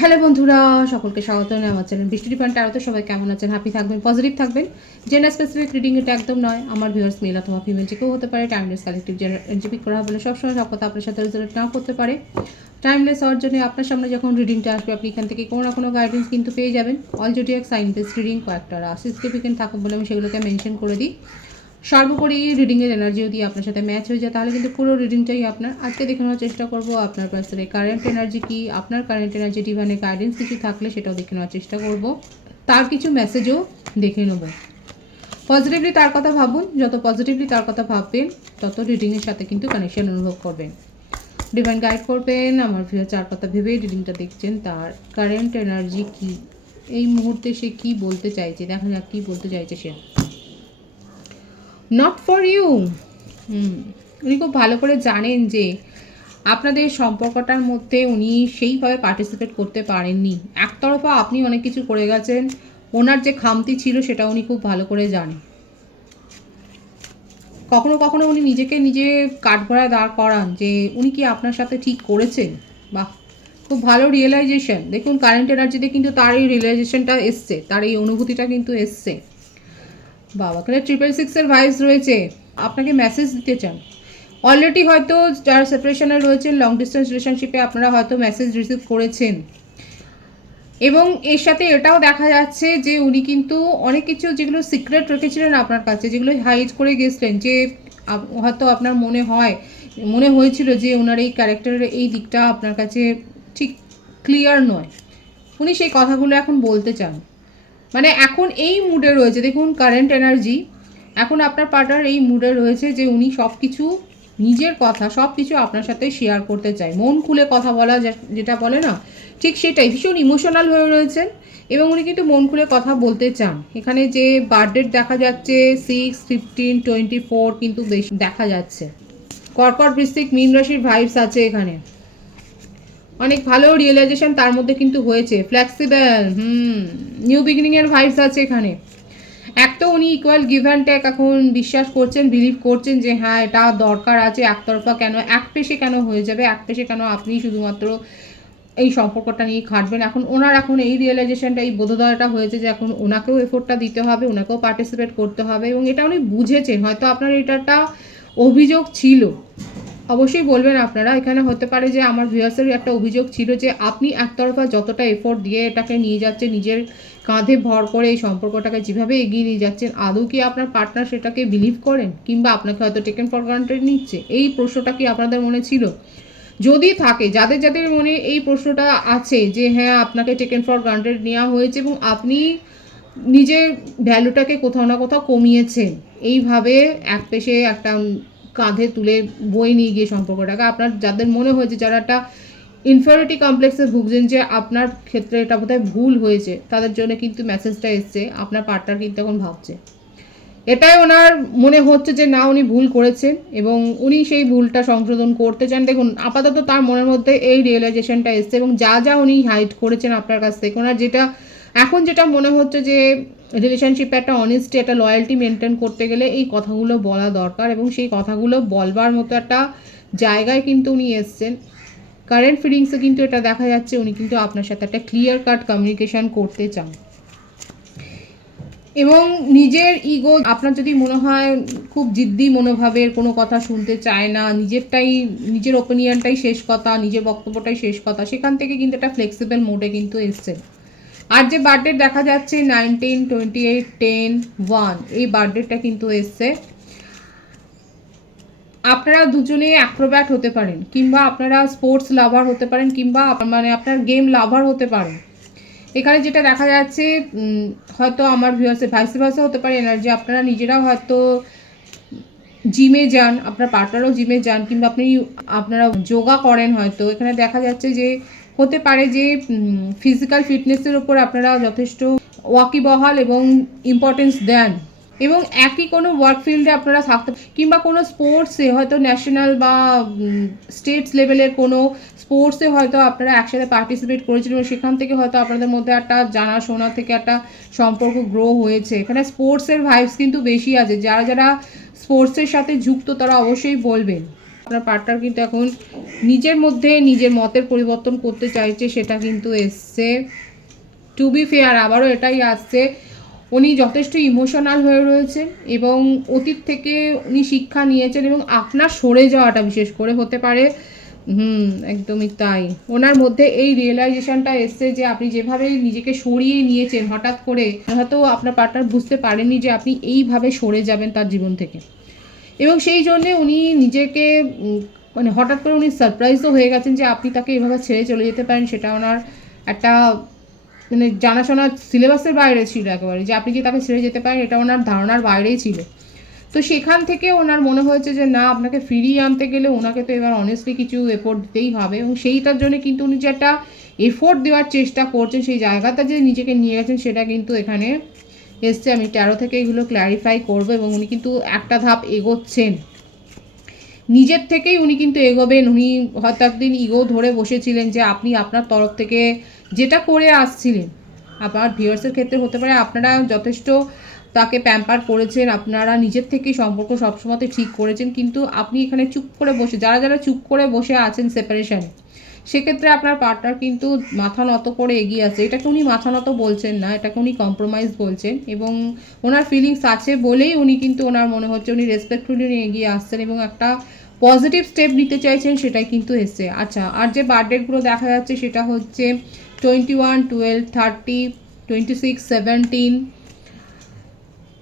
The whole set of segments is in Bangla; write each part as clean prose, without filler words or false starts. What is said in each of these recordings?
হ্যালো বন্ধুরা, সকলকে স্বাগত জানাই আমার চ্যানেল বৃষ্টি ডিপেন্ড ট্যারোতে। সবাই কেমন আছেন? হ্যাপি থাকবেন, পজিটিভ থাকবেন। জেন্ডার স্পেসিফিক রিডিং এটা একদম নয়। আমার ভিউয়ার্স মেল অথবা ফিমেল যে কেউ হতে পারে। টাইমলেস কালেক্টিভ এনজিপি করা বলে সবসময় সব কথা আপনার সাথে রেজোনেট নাও করতে পারে। টাইমলেস হওয়ার জন্য আপনার সামনে যখন রিডিংটা আসবে আপনি এখান থেকে কোনো না কোনো গাইডেন্স কিন্তু পেয়ে যাবেন। All zodiac sign base reading কয়েকটা সিগনিফিকেন্ট থাকে বলে আমি সেগুলোকে মেনশন করে দিই। সর্বোপরি রিডিংয়ের এনার্জি যদি আপনার সাথে ম্যাচ হয়ে যায় তাহলে কিন্তু পুরো রিডিংটাই আপনার। আজকে দেখানোর চেষ্টা করব আপনার পার্সনের কারেন্ট এনার্জি কি, আপনার কারেন্ট এনার্জি ডিভাইনের গাইডেন্স কিছু থাকলে সেটাও দেখে নেওয়ার চেষ্টা করব, তার কিছু মেসেজও দেখে নেব। পজিটিভলি তার কথা ভাবুন, যত পজিটিভলি তার কথা ভাববেন তত রিডিংয়ের সাথে কিন্তু কানেকশন অনুভব করবেন। ডিভাইন গাইড করবেন। আমার ভিউয়ার যার কথা ভেবে রিডিংটা দেখছেন তার কারেন্ট এনার্জি কি, এই মুহূর্তে সে কি বলতে চাইছে, দেখা যাক কি বলতে চাইছে সে। Not for you. উনি খুব ভালো করে জানেন যে আপনাদের সম্পর্কটার মধ্যে উনি সেইভাবে পার্টিসিপেট করতে পারেননি। একতরফা আপনি অনেক কিছু করে গেছেন, ওনার যে খামতি ছিল সেটা উনি খুব ভালো করে জানেন। কখনো কখনো উনি নিজেকে নিজে কাঠগড়ায় দাঁড় করান যে উনি কি আপনার সাথে ঠিক করেছেন। বাহ, খুব ভালো রিয়েলাইজেশন। দেখুন কারেন্ট এনার্জিতে কিন্তু তার এই রিয়েলাইজেশনটা এসছে, তার এই অনুভূতিটা কিন্তু এসছে। বাবা, তাহলে 666-এর ভাইস রয়েছে, আপনাকে মেসেজ দিতে চান। অলরেডি হয়তো যারা সেপারেশনে রয়েছেন, লং ডিস্টেন্স রিলেশনশিপে আপনারা হয়তো মেসেজ রিসিভ করেছেন। এবং এর সাথে এটাও দেখা যাচ্ছে যে উনি কিন্তু অনেক কিছু যেগুলো সিক্রেট রেখেছিলেন আপনার কাছে, যেগুলো হাইড করে গেছিলেন, যে হয়তো আপনার মনে হয়েছিল যে ওনার এই ক্যারেক্টারের এই দিকটা আপনার কাছে ঠিক ক্লিয়ার নয়, উনি সেই কথাগুলো এখন বলতে চান। মানে এখন এই মুডে রয়েছে, দেখুন কারেন্ট এনার্জি এখন আপনার পার্টনার এই মুডে রয়েছে যে উনি সব কিছু নিজের কথা সব কিছু আপনার সাথে শেয়ার করতে চায়, মন খুলে কথা বলা যেটা বলে না, ঠিক সেটাই। ভীষণ ইমোশনাল হয়ে রয়েছেন এবং উনি কিন্তু মন খুলে কথা বলতে চান। এখানে যে বার্থডেট দেখা যাচ্ছে 6, 15, 24 কিন্তু বেশি দেখা যাচ্ছে। কর্কট, বৃশ্চিক, মীন রাশির ভাইবস আছে এখানে। অনেক ভালো রিয়েলাইজেশন তার মধ্যে কিন্তু হয়েছে। ফ্লেক্সিবল, নিউ বিগিনিংয়ের ভাইবস আছে এখানে। এক তো উনি ইকুয়াল গিভ অ্যান্ড টেক এখন বিশ্বাস করছেন, বিলিভ করছেন যে হ্যাঁ এটা দরকার আছে। একতরফা কেন, এক পেশে কেন হয়ে যাবে, এক পেশে কেন আপনি শুধুমাত্র এই সম্পর্কটা নিয়ে খাটবেন। ওনার এখন এই রিয়েলাইজেশনটা, এই বোধোদয়টা হয়েছে যে এখন ওনাকেও এফোর্টটা দিতে হবে, ওনাকেও পার্টিসিপেট করতে হবে এবং এটা উনি বুঝেছেন। হয়তো আপনার এটা একটা অভিযোগ ছিল, অবশ্যই বলবেন আপনারা। এখানে হতে পারে যে আমার ভিউয়ার্সের একটা অভিযোগ ছিল যে আপনি একতরফা যতটা এফোর্ট দিয়ে এটাকে নিয়ে যাচ্ছেন, নিজের কাঁধে ভর করে এই সম্পর্কটাকে যেভাবে এগিয়ে নিয়ে যাচ্ছেন, আদৌ কি আপনার পার্টনার সেটাকে বিলিভ করেন, কিংবা আপনাকে হয়তো টেকেন ফর গ্রান্টেড নিচ্ছে? এই প্রশ্নটা কি আপনাদের মনে ছিল? যদি থাকে, যাদের যাদের মনে এই প্রশ্নটা আছে যে হ্যাঁ আপনাকে টেকেন ফর গ্রান্টেড নেওয়া হয়েছে এবং আপনি নিজের ভ্যালুটাকে কোথাও না কোথাও কমিয়েছেন, এইভাবে এক পেশে একটা কাঁধে তুলে বয়ে নিয়ে গিয়ে সম্পর্কটাকে, আপনার যাদের মনে হয়েছে, যারা একটা ইনফিরিয়রিটি কমপ্লেক্সে ভুগছেন যে আপনার ক্ষেত্রে এটা বোধহয় ভুল হয়েছে, তাদের জন্য কিন্তু মেসেজটা এসছে। আপনার পার্টনার কিন্তু এখন ভাবছে, এটাই ওনার মনে হচ্ছে যে না উনি ভুল করেছেন এবং উনি সেই ভুলটা সংশোধন করতে চান। দেখুন আপাতত তার মনের মধ্যে এই রিয়েলাইজেশনটা এসছে এবং যা যা উনি হাইড করেছেন আপনার কাছ থেকে, ওনার যেটা মনে হচ্ছে যে রিলেশনশিপে একটা অনেস্টি, একটা লয়্যালটি মেনটেন করতে গেলে এই কথাগুলো বলা দরকার এবং সেই কথাগুলো বলবার মতো একটা জায়গায় কিন্তু উনি এসছেন। কারেন্ট ফিলিংসে কিন্তু এটা দেখা যাচ্ছে উনি কিন্তু আপনার সাথে একটা ক্লিয়ার কাট কমিউনিকেশন করতে চান এবং নিজের ইগো, আপনার যদি মনে হয় খুব জিদ্দি মনোভাবের, কোনো কথা শুনতে চায় না, নিজের ওপিনিয়নটাই শেষ কথা, নিজের বক্তব্যটাই শেষ কথা, সেখান থেকে কিন্তু একটা ফ্লেক্সিবল মোডে কিন্তু এসছে। আর যে বার্থডে দেখা যাচ্ছে 19, 28, 10, 1, এই বার্থডেটা কিন্তু এসছে। আপনারা দুজনে অ্যাক্রোব্যাট হতে পারেন, কিংবা আপনারা স্পোর্টস লাভার হতে পারেন, কিংবা মানে আপনার গেম লাভার হতে পারেন। এখানে যেটা দেখা যাচ্ছে হয়তো আমার ভিউয়ার্সের ভাইস ভার্সা হতে পারে এনার্জি, আপনারা নিজেরাও হয়তো জিমে যান, আপনার পার্টনারও জিমে যান, কিংবা আপনারা যোগা করেন হয়তো। এখানে দেখা যাচ্ছে যে হতে পারে যে ফিজিক্যাল ফিটনেসের ওপর আপনারা যথেষ্ট ওয়াকিবহাল এবং ইম্পর্টেন্স দেন এবং একই কোনো ওয়ার্ক ফিল্ডে আপনারা থাকতে, কিংবা কোনো স্পোর্টসে হয়তো ন্যাশনাল বা স্টেটস লেভেলের কোনো স্পোর্টসে হয়তো আপনারা একসাথে পার্টিসিপেট করেছিলেন এবং সেখান থেকে হয়তো আপনাদের মধ্যে একটা জানাশোনা থেকে একটা সম্পর্ক গ্রো হয়েছে। এখানে স্পোর্টসের ভাইবস কিন্তু বেশি আছে। যারা যারা স্পোর্টসের সাথে যুক্ত তারা অবশ্যই বলবেন। আপনার পার্টনার কিন্তু এখন নিজের মধ্যে নিজের মতের পরিবর্তন করতে চাইছে, সেটা কিন্তু এসছে। টু বি ফেয়ার আবারও এটাই আসছে, উনি যথেষ্ট ইমোশনাল হয়ে রয়েছেন এবং অতীত থেকে উনি শিক্ষা নিয়েছেন এবং আপনার সরে যাওয়াটা বিশেষ করে হতে পারে। একদমই তাই। ওনার মধ্যে এই রিয়েলাইজেশনটা এসছে যে আপনি যেভাবে নিজেকে সরিয়ে নিয়েছেন হঠাৎ করে, হয়তো আপনার পার্টনার বুঝতে পারেননি যে আপনি এইভাবে সরে যাবেন তার জীবন থেকে, এবং সেই জন্যে উনি নিজেকে মানে হঠাৎ করে উনি সারপ্রাইজও হয়ে গেছেন যে আপনি তাকে এভাবে ছেড়ে চলে যেতে পারেন। সেটা ওনার একটা মানে জানাশোনা সিলেবাসের বাইরে ছিল একেবারে, যে আপনি যে তাকে ছেড়ে যেতে পারেন এটা ওনার ধারণার বাইরেই ছিল। তো সেখান থেকে ওনার মনে হয়েছে যে না, আপনাকে ফিরিয়ে আনতে গেলে ওনাকে তো এবার অনেস্টলি কিছু এফোর্ট দিতেই হবে, এবং সেইটার জন্য কিন্তু উনি যে একটা এফোর্ট দেওয়ার চেষ্টা করছেন, সেই জায়গাটা যে নিজেকে নিয়ে গেছেন সেটা কিন্তু এখানে এসছে। আমি 13 থেকে এগুলো ক্ল্যারিফাই করবো, এবং উনি কিন্তু একটা ধাপ এগোচ্ছেন নিজের থেকেই, উনি কিন্তু এগোবেন। উনি হয়তো একদিন ইগো ধরে বসেছিলেন যে আপনি আপনার তরফ থেকে যেটা করে আসছিলেন, আবার ভিউয়ার্সের ক্ষেত্রে হতে পারে আপনারা যথেষ্ট তাকে প্যাম্পার করেছেন, আপনারা নিজের থেকেই সম্পর্ক সবসময় ঠিক করেছেন, কিন্তু আপনি এখানে চুপ করে বসে, যারা যারা চুপ করে বসে আছেন সেপারেশনে, সেক্ষেত্রে আপনার পার্টনার কিন্তু মাথা নত করে এগিয়ে আসছে। এটাকে উনি মাথা নত বলছেন না, এটাকে উনি কম্প্রোমাইজ বলছেন, এবং ওনার ফিলিংস আছে বলেই উনি কিন্তু ওনার মনে হচ্ছে উনি রেসপেক্টফুলি এগিয়ে আসছেন এবং একটা পজিটিভ স্টেপ নিতে চাইছেন, সেটাই কিন্তু এসছে। আচ্ছা, আর যে বার্থডেগুলো দেখা যাচ্ছে সেটা হচ্ছে 21, 12, 30, 26, 17,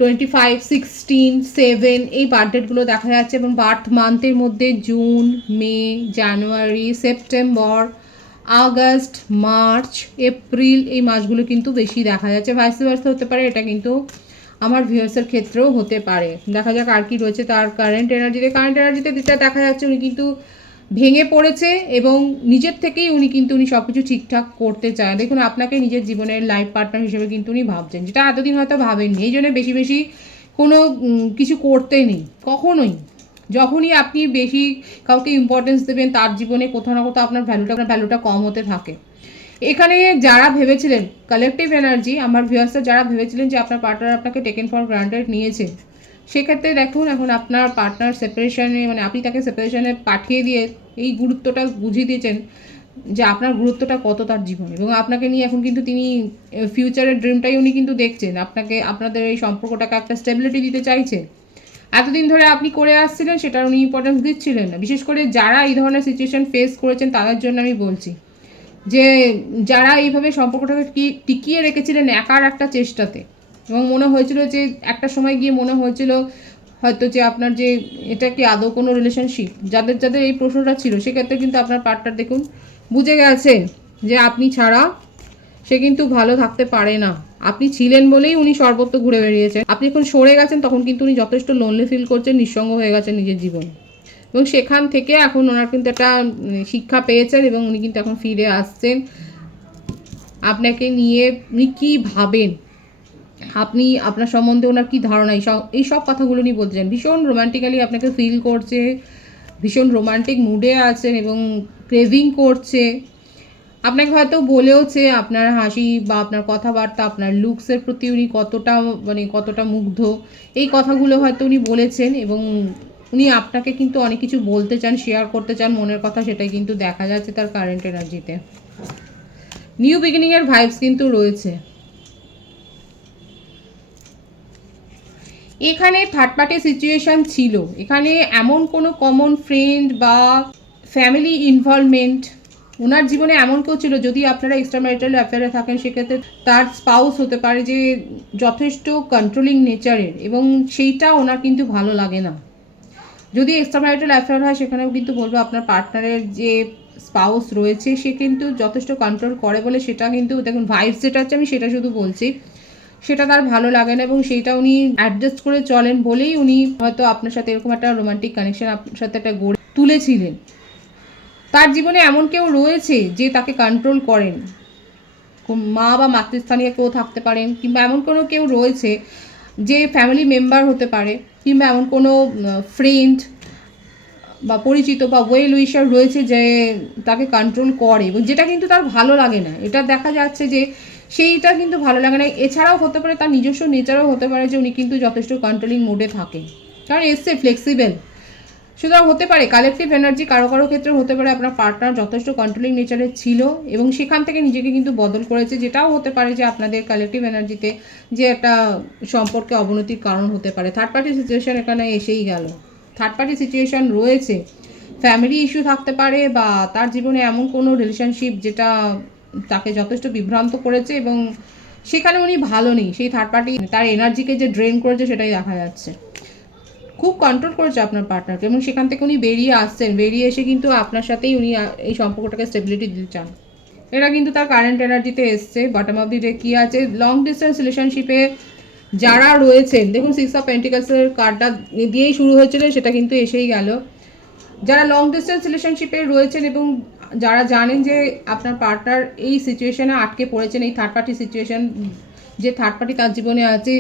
25, 16, 7 এই বার্থডেটগুলো দেখা যাচ্ছে, এবং বার্থ মান্থের মধ্যে জুন, মে, জানুয়ারি, সেপ্টেম্বর, আগস্ট, মার্চ, এপ্রিল এই মাসগুলো কিন্তু বেশি দেখা যাচ্ছে। ভাইস ভার্সা হতে পারে, এটা কিন্তু আমার ভিউয়ার্সের ক্ষেত্রেও হতে পারে। দেখা যাক আর কি রয়েছে তার কারেন্ট এনার্জিতে যেটা দেখা যাচ্ছে উনি কিন্তু ভেঙে পড়েছে, এবং নিজের থেকেই উনি সব কিছু ঠিকঠাক করতে চায়। দেখুন, আপনাকে নিজের জীবনের লাইফ পার্টনার হিসেবে কিন্তু উনি ভাবছেন, যেটা এতদিন হয়তো ভাবেননি। এই জন্য বেশি বেশি কোনো কিছু করতে নেই কখনোই। যখনই আপনি বেশি কাউকে ইম্পর্টেন্স দেবেন, তার জীবনে কোথাও না কোথাও আপনার ভ্যালুটা কম হতে থাকে। এখানে যারা ভেবেছিলেন, কালেকটিভ এনার্জি, আমার ভিউয়ার্সরা যারা ভেবেছিলেন যে আপনার পার্টনার আপনাকে টেকেন ফর গ্রান্টেড নিয়েছে, সেক্ষেত্রে দেখুন এখন আপনার পার্টনার সেপারেশনে, মানে আপনি তাকে সেপারেশনে পাঠিয়ে দিয়ে এই গুরুত্বটা বুঝিয়ে দিয়েছেন যে আপনার গুরুত্বটা কত তার জীবনে, এবং আপনাকে নিয়ে এখন কিন্তু তিনি ফিউচারের ড্রিমটাই উনি কিন্তু দেখছেন, আপনাদের এই সম্পর্কটাকে একটা স্টেবিলিটি দিতে চাইছে। এতদিন ধরে আপনি করে আসছিলেন সেটার উনি ইম্পর্টেন্স দিচ্ছিলেন না। বিশেষ করে যারা এই ধরনের সিচুয়েশন ফেস করেছেন তাদের জন্য আমি বলছি, যে যারা এইভাবে সম্পর্কটাকে টিকিয়ে রেখেছিলেন একার একটা চেষ্টাতে, এবং মনে হয়েছিল যে একটা সময় গিয়ে মনে হয়েছিল হয়তো যে আপনার যে এটা কি আদৌ কোনো রিলেশনশিপ, যাদের যাদের এই প্রশ্নটা ছিল, সেক্ষেত্রে কিন্তু আপনার পার্টনার দেখুন বুঝে গেছে যে আপনি ছাড়া সে কিন্তু ভালো থাকতে পারে না। আপনি ছিলেন বলেই উনি সর্বত্র ঘুরে বেরিয়েছেন। আপনি এখন সরে গেছেন, তখন কিন্তু উনি যথেষ্ট লোনলি ফিল করছেন, নিঃসঙ্গ হয়ে গেছেন নিজের জীবনে, এবং সেখান থেকে এখন ওনার কিন্তু একটা শিক্ষা পেয়েছেন, এবং উনি কিন্তু এখন ফিরে আসছেন। আপনাকে নিয়ে উনি কী ভাবেন, আপনি আপনার সম্বন্ধে ওনার কী ধারণা, এই সব কথাগুলো উনি বলতে চান। ভীষণ রোম্যান্টিক্যালি আপনাকে ফিল করছে, ভীষণ রোম্যান্টিক মুডে আছেন এবং ক্রেভিং করছে। আপনাকে হয়তো বলেওছে আপনার হাসি বা আপনার কথাবার্তা, আপনার লুকসের প্রতি উনি কতটা মুগ্ধ, এই কথাগুলো হয়তো উনি বলেছেন, এবং উনি আপনাকে কিন্তু অনেক কিছু বলতে চান, শেয়ার করতে চান মনের কথা, সেটাই কিন্তু দেখা যাচ্ছে তার কারেন্ট এনার্জিতে। নিউ বিগিনিংয়ের ভাইবস কিন্তু রয়েছে। এখানে থার্ড পার্টি সিচুয়েশান ছিল, এখানে এমন কোনো কমন ফ্রেন্ড বা ফ্যামিলি ইনভলভমেন্ট ওনার জীবনে এমন কেউ ছিল, যদি আপনারা এক্সট্রা ম্যারিটাল অ্যাফেয়ারে থাকেন সেক্ষেত্রে তার স্পাউস হতে পারে যে যথেষ্ট কন্ট্রোলিং নেচারের, এবং সেইটা ওনার কিন্তু ভালো লাগে না। যদি এক্সট্রা ম্যারিটাল অ্যাফেয়ার হয় সেখানেও কিন্তু বলবো আপনার পার্টনারের যে স্পাউস রয়েছে সে কিন্তু যথেষ্ট কন্ট্রোল করে বলে, সেটা কিন্তু দেখুন ভাইবস যেটা হচ্ছে আমি সেটা শুধু বলছি, সেটা তার ভালো লাগে না, এবং সেইটা উনি অ্যাডজাস্ট করে চলেন বলেই উনি হয়তো আপনার সাথে এরকম একটা রোমান্টিক কানেকশন আপনার সাথে একটা গড়ে তুলেছিলেন। তার জীবনে এমন কেউ রয়েছে যে তাকে কন্ট্রোল করেন, মা বা মাতৃস্থানীয় কেউ থাকতে পারেন, কিংবা এমন কোনো কেউ রয়েছে যে ফ্যামিলি মেম্বার হতে পারে, কিংবা এমন কোনো ফ্রেন্ড বা পরিচিত বা ওয়েল উইশার রয়েছে যে তাকে কন্ট্রোল করে, এবং যেটা কিন্তু তার ভালো লাগে না। এটা দেখা যাচ্ছে যে সেইটা কিন্তু ভালো লাগে না। এছাড়াও হতে পারে তার নিজস্ব নেচারও হতে পারে যে উনি কিন্তু যথেষ্ট কন্ট্রোলিং মোডে থাকেন, কারণ এসছে ফ্লেক্সিবল, সুতরাং হতে পারে কালেকটিভ এনার্জি কারো কারো ক্ষেত্রে হতে পারে আপনার পার্টনার যথেষ্ট কন্ট্রোলিং নেচারের ছিল এবং সেখান থেকে নিজেকে কিন্তু বদল করেছে, যেটাও হতে পারে যে আপনাদের কালেকটিভ এনার্জিতে যে একটা সম্পর্কে অবনতির কারণ হতে পারে। থার্ড পার্টি সিচুয়েশন এখানে এসেই গেল, থার্ড পার্টি সিচুয়েশন রয়েছে, ফ্যামিলি ইস্যু থাকতে পারে বা তার জীবনে এমন কোনো রিলেশনশিপ যেটা তাকে যথেষ্ট বিভ্রান্ত করেছে এবং সেখানে উনি ভালো নেই, সেই থার্ড পার্টি তার এনার্জিকে যে ড্রেন করেছে সেটাই দেখা যাচ্ছে। খুব কন্ট্রোল করেছে আপনার পার্টনারকে এবং সেখান থেকে উনি বেরিয়ে আসছেন, বেরিয়ে এসে কিন্তু আপনার সাথেই উনি এই সম্পর্কটাকে স্টেবিলিটি দিতে চান। এটা কিন্তু তার কারেন্ট এনার্জিতে এসছে। বটম অফ দি ডে কী আছে, লং ডিস্টেন্স রিলেশনশিপে যারা রয়েছেন, দেখুন 6 অফ পেন্টিকলসের কার্ডটা দিয়েই শুরু হয়েছিল, সেটা কিন্তু এসেই গেল। যারা লং ডিস্টেন্স রিলেশনশিপে রয়েছেন এবং যারা জানেন যে আপনার পার্টনার এই সিচুয়েশনে আটকে পড়েছেন, এই থার্ড পার্টি সিচুয়েশন, যে থার্ড পার্টি তার জীবনে আছে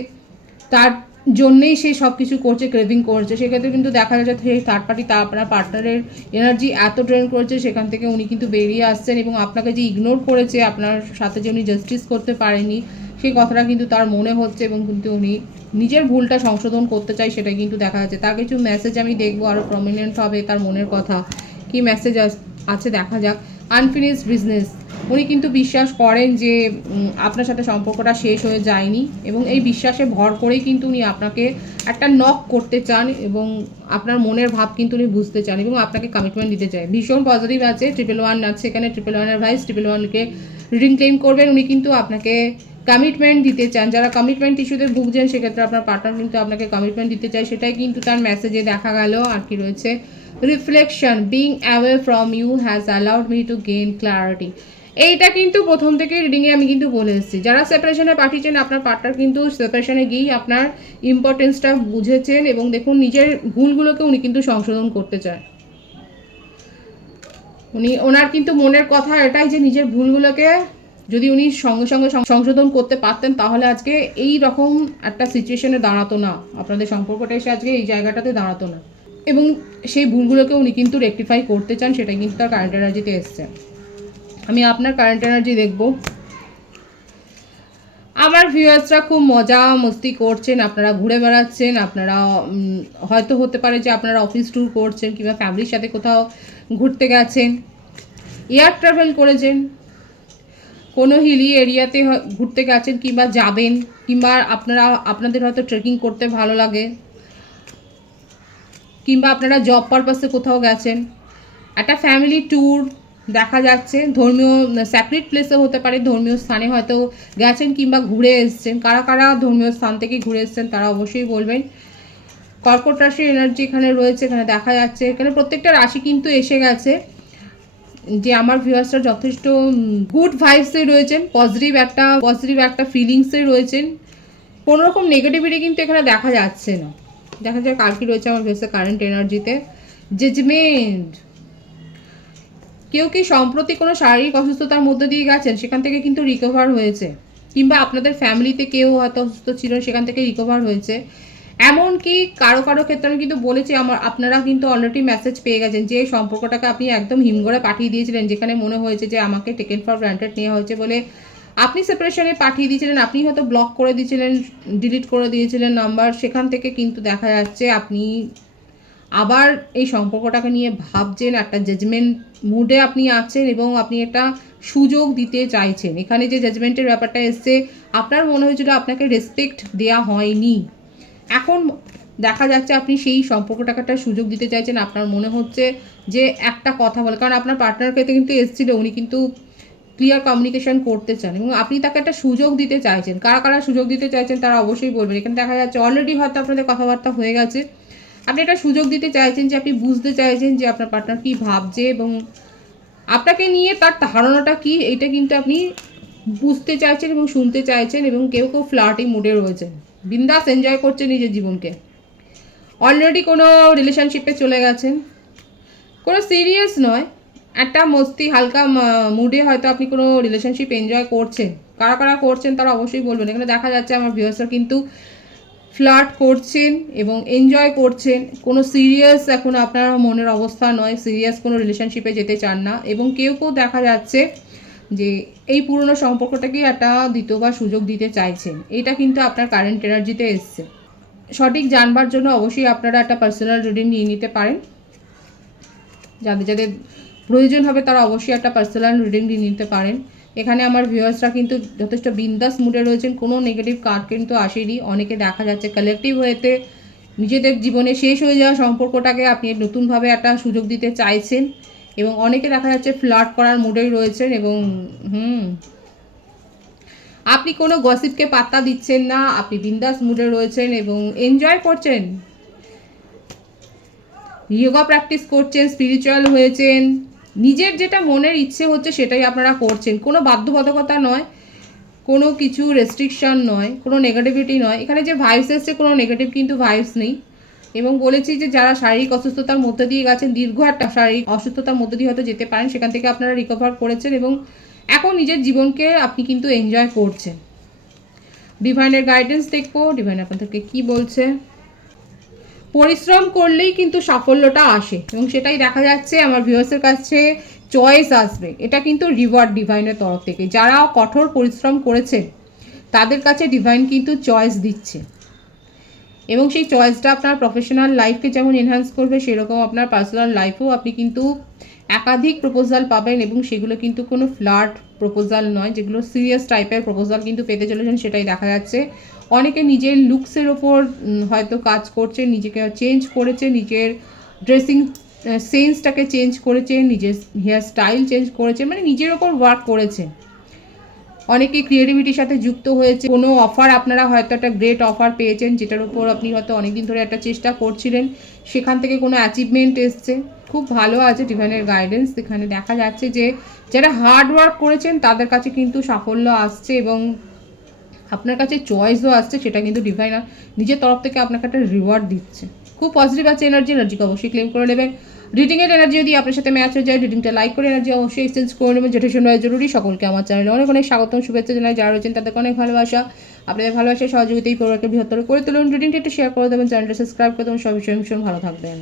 তার জন্যেই সে সব কিছু করছে, ক্রেভিং করছে, সেক্ষেত্রে কিন্তু দেখা যাচ্ছে সেই থার্ড পার্টি তা আপনার পার্টনারের এনার্জি এত ড্রেন করেছে, সেখান থেকে উনি কিন্তু বেরিয়ে আসছেন এবং আপনাকে যে ইগনোর করেছে, আপনার সাথে যে উনি জাস্টিস করতে পারেনি সেই কথাটা কিন্তু তার মনে হচ্ছে এবং কিন্তু উনি নিজের ভুলটা সংশোধন করতে চাই, সেটাই কিন্তু দেখা যাচ্ছে। তার কিছু মেসেজ আমি দেখবো আরও প্রমিনেন্ট হবে, তার মনের কথা কি মেসেজ আছে দেখা যাক। আনফিনিশড বিজনেস, উনি কিন্তু বিশ্বাস করেন যে আপনার সাথে সম্পর্কটা শেষ হয়ে যায়নি এবং এই বিশ্বাসে ভর করেই কিন্তু উনি আপনাকে একটা নক করতে চান এবং আপনার মনের ভাব কিন্তু উনি বুঝতে চান এবং আপনাকে কমিটমেন্ট দিতে চায়। ভীষণ পজিটিভ আছে, 111 আছে এখানে, 111 ভাইস 111কে রিডিং ক্লেম করবেন, উনি কিন্তু আপনাকে কমিটমেন্ট দিতে চান। যারা কমিটমেন্ট ইস্যুতে ভুগছেন সেক্ষেত্রে আপনার পার্টনার কিন্তু আপনাকে কমিটমেন্ট দিতে চায়, সেটাই কিন্তু তার মেসেজে দেখা গেল। আর কি রয়েছে, reflection, being away from you has allowed me to gain clarity. এইটা কিন্তু প্রথম থেকে রিডিংয়ে আমি কিন্তু বলে এসেছি, যারা সেপারেশনে পাঠিয়েছেন আপনার পার্টনার কিন্তু সেপারেশনে গিয়েই আপনার ইম্পর্টেন্সটা বুঝেছেন এবং দেখুন নিজের ভুলগুলোকে উনি কিন্তু সংশোধন করতে চায়। ওনার কিন্তু মনের কথা এটাই যে নিজের ভুলগুলোকে যদি উনি সঙ্গে সঙ্গে সংশোধন করতে পারতেন তাহলে আজকে এই রকম একটা সিচুয়েশনে দাঁড়াতো না, আপনাদের সম্পর্কটা এসে আজকে এই জায়গাটাতে দাঁড়াতো না এবং সেই ভুলগুলোকে উনি কিন্তু রেকটিফাই করতে চান, সেটাই কিন্তু তার কারেন্ট এনার্জিতে এসছে। আমি আপনার কারেন্ট এনার্জি দেখব। আমার ভিউয়ার্সরা খুব মজা মস্তি করছেন, আপনারা ঘুরে বেড়াচ্ছেন, আপনারা হয়তো হতে পারে যে আপনারা অফিস ট্যুর করছেন কিংবা ফ্যামিলির সাথে কোথাও ঘুরতে গেছেন, এয়ার ট্রাভেল করেছেন, কোনো হিলি এরিয়াতে ঘুরতে গেছেন কিংবা যাবেন, কিংবা আপনাদের হয়তো ট্রেকিং করতে ভালো লাগে, কিংবা আপনারা জব পারপাসে কোথাও গেছেন, একটা ফ্যামিলি ট্যুর দেখা যাচ্ছে, ধর্মীয় স্যাক্রেড প্লেসে হতে পারে, ধর্মীয় স্থানে হয়তো গেছেন কিংবা ঘুরে এসছেন। কারা কারা ধর্মীয় স্থান থেকে ঘুরে এসছেন তারা অবশ্যই বলবেন। কর্কট রাশির এনার্জি এখানে রয়েছে, এখানে দেখা যাচ্ছে, এখানে প্রত্যেকটা রাশি কিন্তু এসে গেছে যে আমার ভিউয়ার্সরা যথেষ্ট গুড ভাইবসে রয়েছেন, পজিটিভ একটা ফিলিংসে রয়েছেন, কোনো রকম নেগেটিভিটি কিন্তু এখানে দেখা যাচ্ছে না। দেখা যায় কার কি রয়েছে আমার ভিউয়ার্সের কারেন্ট এনার্জিতে, জাজমেন্ট। কেউ কি সম্প্রতি কোনো শারীরিক অসুস্থতার মধ্যে দিয়ে গেছেন, সেখান থেকে কিন্তু রিকভার হয়েছে, কিংবা আপনাদের ফ্যামিলিতে কেউ হয়তো অসুস্থ ছিল সেখান থেকে রিকভার হয়েছে। এমনকি কারো কারো ক্ষেত্রে আমি কিন্তু বলেছি আপনারা কিন্তু অলরেডি মেসেজ পেয়ে গেছেন যে সম্পর্কটাকে আপনি একদম হিমঘরে পাঠিয়ে দিয়েছিলেন, যেখানে মনে হয়েছে যে আমাকে টেকেন ফর গ্রান্টেড নেওয়া হয়েছে বলে আপনি সেপারেশনে পাঠিয়ে দিয়েছিলেন, আপনি হয়তো ব্লক করে দিয়েছিলেন, ডিলিট করে দিয়েছিলেন নাম্বার, সেখান থেকে কিন্তু দেখা যাচ্ছে আপনি আবার এই সম্পর্কটাকে নিয়ে ভাবছেন, একটা জাজমেন্ট মুডে আপনি আছেন এবং আপনি একটা সুযোগ দিতে চাইছেন। এখানে যে জাজমেন্টের ব্যাপারটা এসছে, আপনার মনে হয়েছিল আপনাকে রেসপেক্ট দেওয়া হয়নি, এখন দেখা যাচ্ছে আপনি সেই সম্পর্কটাকে একটা সুযোগ দিতে চাইছেন। আপনার মনে হচ্ছে যে একটা কথা বলে, কারণ আপনার পার্টনারকে কিন্তু এসেছিল, উনি কিন্তু ক্লিয়ার কমিউনিকেশন করতে চান এবং আপনি তাকে একটা সুযোগ দিতে চাইছেন। কারা কারা সুযোগ দিতে চাইছেন তারা অবশ্যই বলবেন। এখানে দেখা যাচ্ছে অলরেডি হয়তো আপনাদের কথাবার্তা হয়ে গেছে, আপনি একটা সুযোগ দিতে চাইছেন, যে আপনি বুঝতে চাইছেন যে আপনার পার্টনার কী ভাবছে এবং আপনাকে নিয়ে তার ধারণাটা কী, এইটা কিন্তু আপনি বুঝতে চাইছেন এবং শুনতে চাইছেন। এবং কেউ কেউ ফ্লার্টি মুডে রয়েছেন, বিন্দাস এনজয় করছেন নিজের জীবনকে, অলরেডি কোনো রিলেশনশিপে চলে গেছেন, কোনো সিরিয়াস নয়, একটা মস্তি হালকা মুডে হয়তো আপনি কোনো রিলেশনশিপ এনজয় করছেন। কারা কারা করছেন তারা অবশ্যই বলবেন। এখানে দেখা যাচ্ছে আমার ভিউয়ার্সরা কিন্তু ফ্লার্ট করছেন এবং এনজয় করছেন, কোনো সিরিয়াস এখন আপনার মনের অবস্থা নয়, সিরিয়াস কোনো রিলেশনশিপে যেতে চান না এবং কেউ কেউ দেখা যাচ্ছে যে এই পুরনো সম্পর্কটাকেই একটা দ্বিতীয়বার সুযোগ দিতে চাইছেন। এটা কিন্তু আপনার কারেন্ট এনার্জিতে এসছে। সঠিক জানবার জন্য অবশ্যই আপনারা একটা পার্সোনাল রিডিং নিয়ে নিতে পারেন। যাদের যাদের প্রয়োজন হবে তারা অবশ্যই একটা পার্সোনাল রিডিং নিতে পারেন। এখানে আমার ভিউয়ার্সরা কিন্তু যথেষ্ট বিন্দাস মুডে রয়েছেন, কোনো নেগেটিভ কার্ড কিন্তু আসেনি। অনেকে দেখা যাচ্ছে কালেকটিভ ওয়েতে নিজেদের জীবনে শেষ হয়ে যাওয়া সম্পর্কটাকে আপনি নতুনভাবে একটা সুযোগ দিতে চাইছেন, এবং অনেকে দেখা যাচ্ছে ফ্লার্ট করার মুডেই রয়েছেন, এবং আপনি কোনো গসিপকে পাত্তা দিচ্ছেন না, আপনি বিন্দাস মুডে রয়েছেন এবং এনজয় করছেন, যোগা প্র্যাকটিস করছেন, স্পিরিচুয়াল হয়েছেন, নিজের যেটা মনের ইচ্ছে হচ্ছে সেটাই আপনারা করছেন। কোনো বাধ্যবাধকতা নয়, কোনো কিছু রেস্ট্রিকশন নয়, কোনো নেগেটিভিটি নয়। এখানে যে ভাইবস এসছে কোনো নেগেটিভ কিন্তু ভাইবস নেই। এবং বলেছি যে যারা শারীরিক অসুস্থতার মধ্যে দিয়ে গেছেন, দীর্ঘ একটা শারীরিক অসুস্থতার মধ্যে দিয়ে হয়তো যেতে পারেন, সেখান থেকে আপনারা রিকভার করেছেন এবং এখন নিজের জীবনকে আপনি কিন্তু এনজয় করছেন। ডিভাইনের গাইডেন্স দেখবো, ডিভাইন আপনাদেরকে কি বলছে। পরিশ্রম করলেই কিন্তু সাফল্যটা আসে, এবং সেটাই দেখা যাচ্ছে আমার ভিউয়ার্সের কাছে। চয়েস আসবে, এটা কিন্তু রিওয়ার্ড ডিভাইনের তরফ থেকে। যারা কঠোর পরিশ্রম করেছেন তাদের কাছে ডিভাইন কিন্তু চয়েস দিচ্ছে, এবং সেই চয়েসটা আপনার প্রফেশনাল লাইফকে যেমন এনহ্যান্স করবে, সেরকম আপনার পার্সোনাল লাইফেও আপনি কিন্তু একাধিক প্রপোজাল পাবেন, এবং সেগুলো কিন্তু কোনো ফ্লার্ট প্রপোজাল নয়, যেগুলো সিরিয়াস টাইপের প্রপোজাল কিন্তু পেতে চলেছেন, সেটাই দেখা যাচ্ছে। অনেকে নিজের লুকসের ওপর হয়তো কাজ করছে, নিজেকে চেঞ্জ করেছে, নিজের ড্রেসিং সেন্সটাকে চেঞ্জ করেছে, নিজের হেয়ার স্টাইল চেঞ্জ করেছে, মানে নিজের ওপর ওয়ার্ক করেছে। অনেকে ক্রিয়েটিভিটির সাথে যুক্ত হয়েছে। কোনো অফার আপনারা হয়তো একটা গ্রেট অফার পেয়েছেন, যেটার উপর আপনি হয়তো অনেকদিন ধরে একটা চেষ্টা করছিলেন, সেখান থেকে কোনো অ্যাচিভমেন্ট এসছে। খুব ভালো আছে ডিভাইনের গাইডেন্স। এখানে দেখা যাচ্ছে যে যারা হার্ড ওয়ার্ক করেছেন তাদের কাছে কিন্তু সাফল্য আসছে, এবং আপনার কাছে চয়েসও আসছে, সেটা কিন্তু ডিভাইনার নিজের তরফ থেকে আপনাকে একটা রিওয়ার্ড দিচ্ছে। খুব পজিটিভ আছে এনার্জিকে অবশ্যই ক্লেম করে নেবেন। রিডিংয়ের এনার্জি যদি আপনার সাথে ম্যাচ হয়ে যায়, রিডিংটা লাইক করে এনার্জি অবশ্যই এক্সচেঞ্জ করে নেবেন, যেটা শোনা জরুরি। সকলকে আমার চ্যানেলে অনেক অনেক স্বাগতম, শুভেচ্ছা জানাই। যারা রয়েছেন তাদেরকে অনেক ভালোবাসা। আপনাদের ভালোবাসা সহযোগিতাই পরিবারকে বৃহত্তর করে তুলুন। রিডিংটা একটু শেয়ার করে দেবেন, চ্যানেলটা সাবস্ক্রাইব করে দেবেন। সব ভীষণ ভীষণ ভালো থাকবেন।